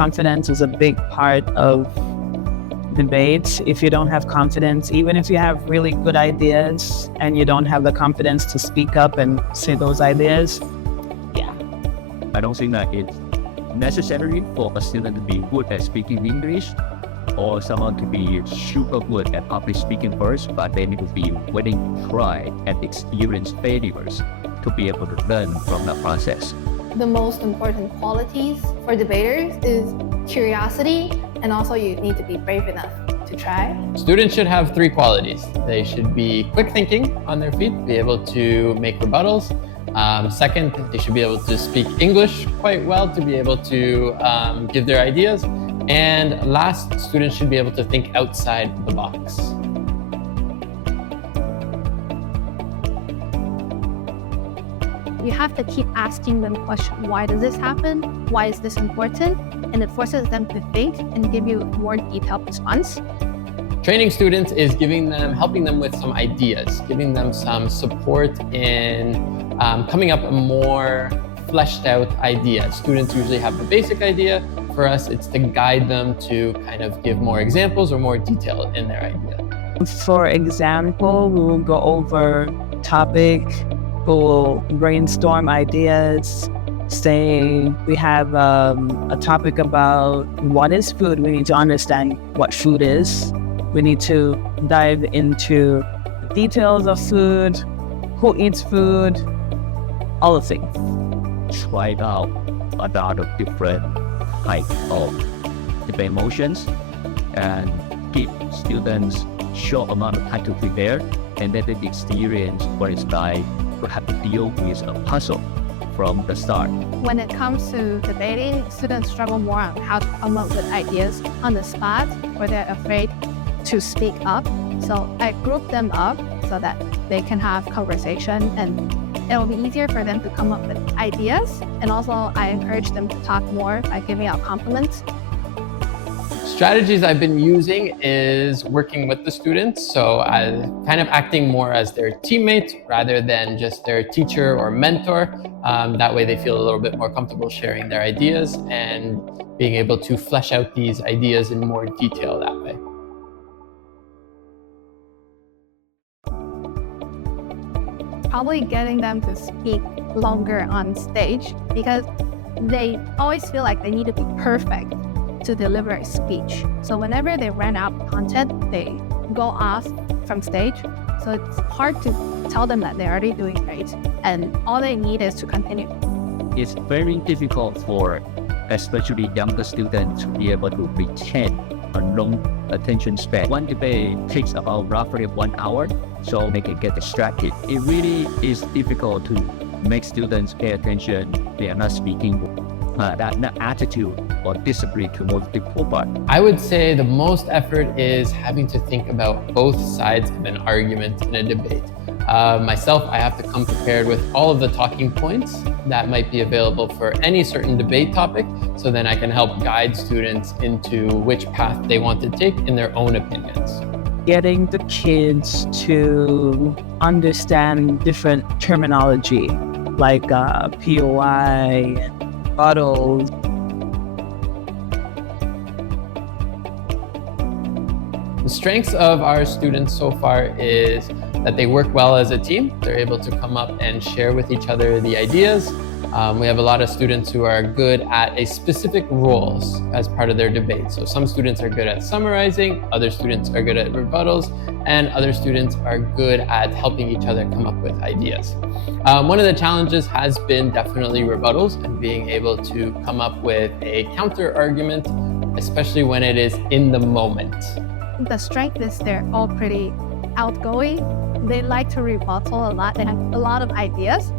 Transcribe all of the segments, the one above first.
confidence is a big part of debate. If you don't have confidence, even if you have really good ideas and you don't have the confidence to speak up and say those ideas, I don't think that it's necessary for a student to be good at speaking English or someone to be super good at public speaking first, but they need to be willing to try and experience failures to be able to learn from the process. The most important qualities for debaters is curiosity, and also you need to be brave enough to try. Students should have 3 qualities. They should be quick thinking on their feet, be able to make rebuttals. Second, they should be able to speak English quite well to be able to give their ideas. And last, students should be able to think outside the box. You have to keep asking them questions. Why does this happen? Why is this important? And it forces them to think and give you a more detailed response. Training students is helping them with some ideas, giving them some support in coming up with a more fleshed out idea. Students usually have the basic idea. For us, it's to guide them to kind of give more examples or more detail in their idea. For example, we will go over topic, we'll brainstorm ideas. Say we have a topic about what is food. We need to understand what food is. We need to dive into details of food, who eats food, all the things. Try out a lot of different types of debate motions and give students short amount of time to prepare, and then they experience what it's like to have to deal with a puzzle from the start. When it comes to debating, students struggle more on how to come up with ideas on the spot, or they're afraid to speak up. So I group them up so that they can have conversation, and it'll be easier for them to come up with ideas. And also I encourage them to talk more by giving out compliments. Strategies I've been using is working with the students. So kind of acting more as their teammate rather than just their teacher or mentor. That way they feel a little bit more comfortable sharing their ideas and being able to flesh out these ideas in more detail that way. Probably getting them to speak longer on stage, because they always feel like they need to be perfect to deliver a speech. So whenever they run out of content, they go off from stage. So it's hard to tell them that they're already doing great, and all they need is to continue. It's very difficult for especially younger students to be able to retain a long attention span. One debate takes about roughly 1 hour, so they can get distracted. It really is difficult to make students pay attention. They are not speaking. That attitude or discipline to most people. But I would say the most effort is having to think about both sides of an argument in a debate. Myself, I have to come prepared with all of the talking points that might be available for any certain debate topic, so then I can help guide students into which path they want to take in their own opinions. Getting the kids to understand different terminology like POI and bottles. The strengths of our students so far is that they work well as a team. They're able to come up and share with each other the ideas. We have a lot of students who are good at a specific roles as part of their debate. So some students are good at summarizing, other students are good at rebuttals, and other students are good at helping each other come up with ideas. One of the challenges has been definitely rebuttals and being able to come up with a counter argument, especially when it is in the moment. The strength is they're all pretty outgoing. They like to rebuttal a lot. They have a lot of ideas.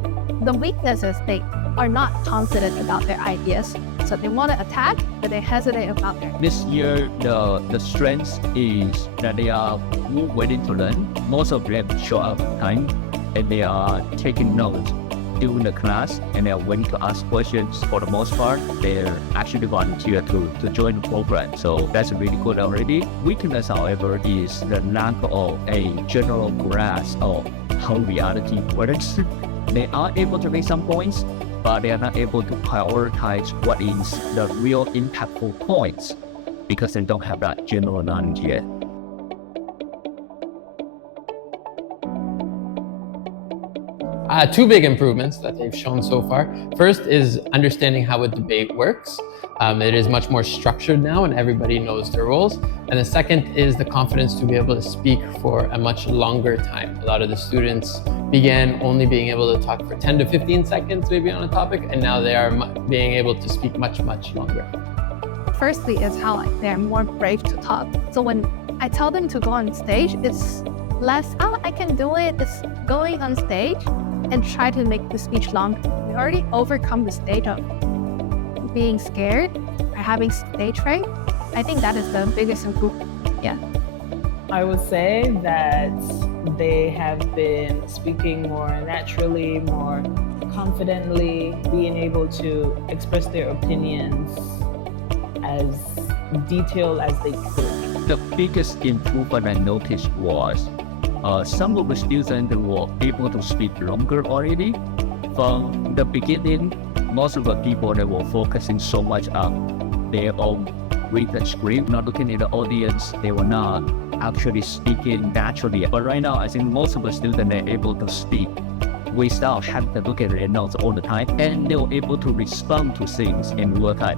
The weakness is they are not confident about their ideas. So they want to attack, but they hesitate about their. this year, the strength is that they are willing to learn. Most of them show up on time, and they are taking notes during the class, and they are willing to ask questions. For the most part, they're actually volunteer to join the program. So that's really good already. Weakness, however, is the lack of a general grasp of how reality works. They are able to make some points, but they are not able to prioritize what is the real impactful points because they don't have that general knowledge yet. Two big improvements that they've shown so far. First is understanding how a debate works. It is much more structured now and everybody knows their roles. And the second is the confidence to be able to speak for a much longer time. A lot of the students began only being able to talk for 10 to 15 seconds maybe on a topic, and now they are being able to speak much longer. Firstly is how they're more brave to talk. So when I tell them to go on stage, it's less, I can do it. It's going on stage and try to make the speech longer. We already overcome the stage of being scared or having stage fright. I think that is the biggest improvement. Yeah. I would say that they have been speaking more naturally, more confidently, being able to express their opinions as detailed as they could. The biggest improvement I noticed was some of the students were able to speak longer already. From the beginning, most of the people that were focusing so much on their own written script, not looking at the audience, they were not actually speaking naturally. But right now, I think most of the students are able to speak without having to look at their notes all the time, and they were able to respond to things and work at